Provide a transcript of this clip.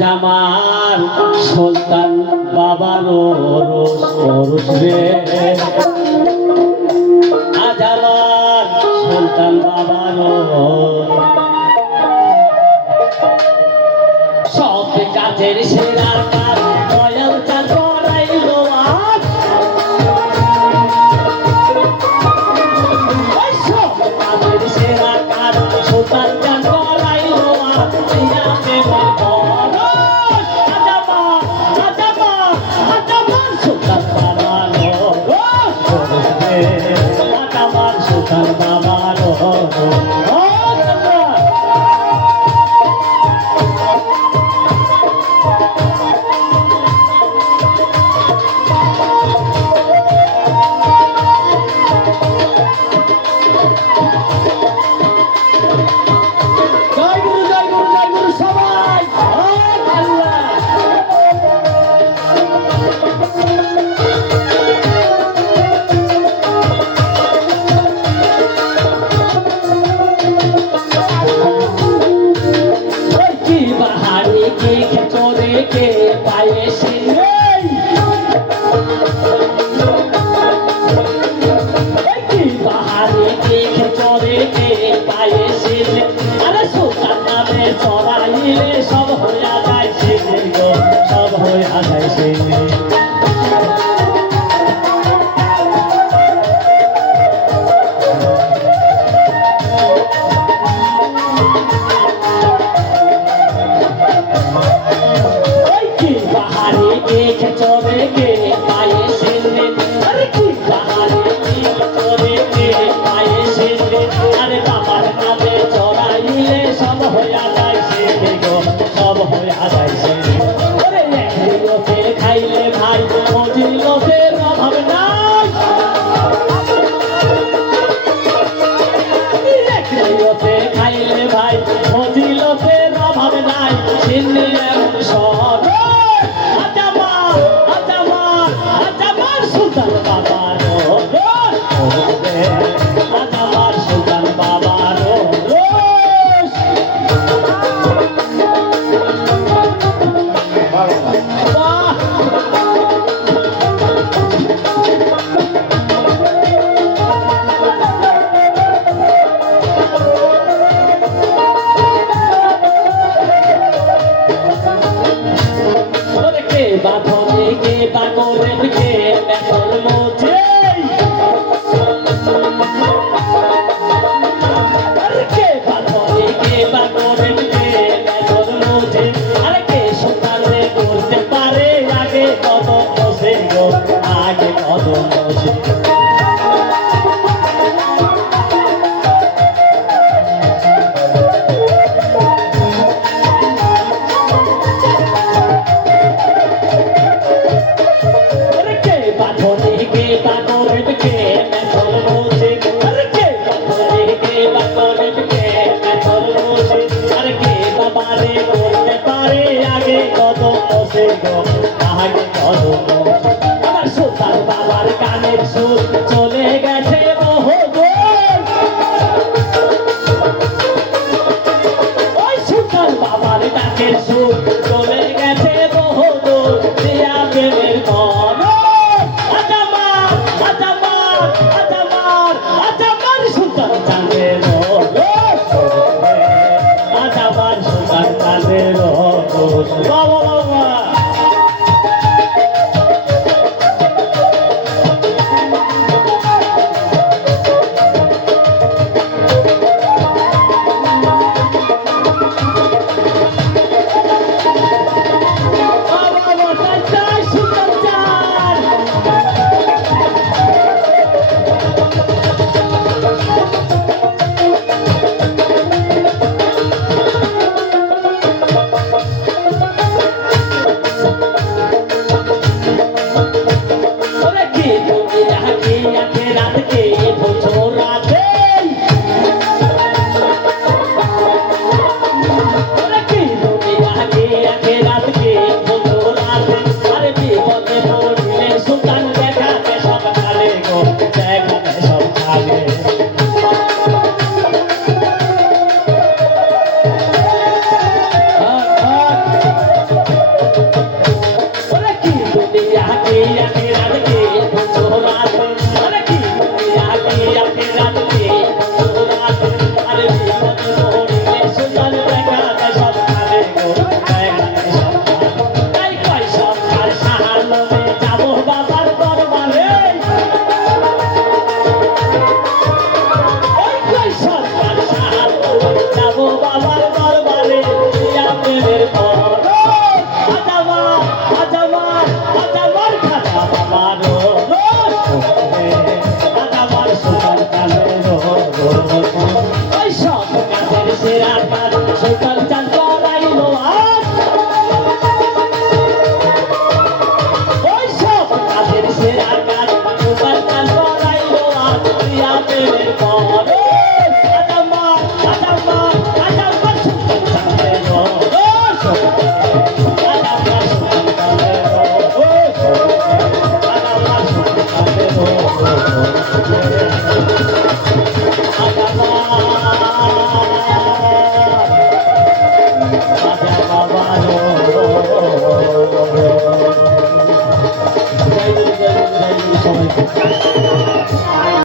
আজ আমার সুলতান বাবার ওরস রে, আজ আমার সুলতান বাবার সব কাজের সেরা কাজ দয়াল চাল করাইলো আজ, সব কাজের সেরা কাজ সুলতান চাল করাইলো আজ। সব হইয়া যায় সে, সব হইয়া যায় সে। পাহাড়ে দেখে চলে কে পায়ে সেলে, আরে কি পাহাড়ে দেখে চলে কে পায়ে সেলে, আরে বাবার নামে চড়াইলে সব হইয়া যায় সে, সব হইয়া যায় সে। আরে একদিনতে খাইলে ভাই ফজিলতের অভাব নাই, একদিনতে খাইলে ভাই ফজিলতের অভাব নাই। সিন্নি সব সুলতান বাবার আমার সুলতান বাবার বাঁধনে কে বা করে কে এখন মোছে, কে বাঁধনে কে বা করে কে এখন মোছে, আরে কে সকালে করতে পারে আগে কদম বসে গো, আগে কদম বসে। আমার সুলতান বাবার কানের সুর চলে গেছে বহুদূর, ওই সুলতান বাবার কানের সুর চলে